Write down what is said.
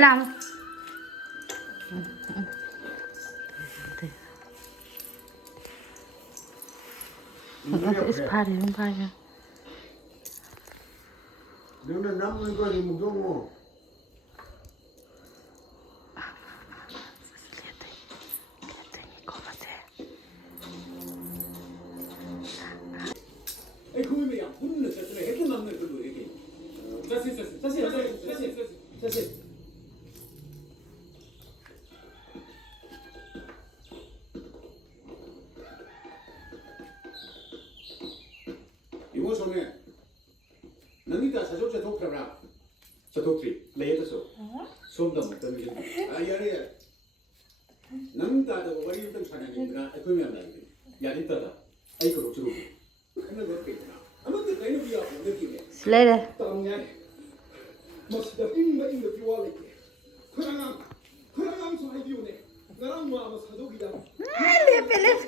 làm it's party, don't party. 너는 남는 거 아니면 너무 이거 소매 너니까 사족자 독하라 사족tri 레이터소 somda 먹던 게 아야래 남다도 머리 좀 사냥이구나 그러면 나지 야리다다 아이 그거 주로 하는 거 있잖아 아무튼 내가 비야 느낌에 Later. 땅에 멋있다 인가 비와래 그랑암 소하이오네 나랑 뭐 아무 사족이다 Lipi.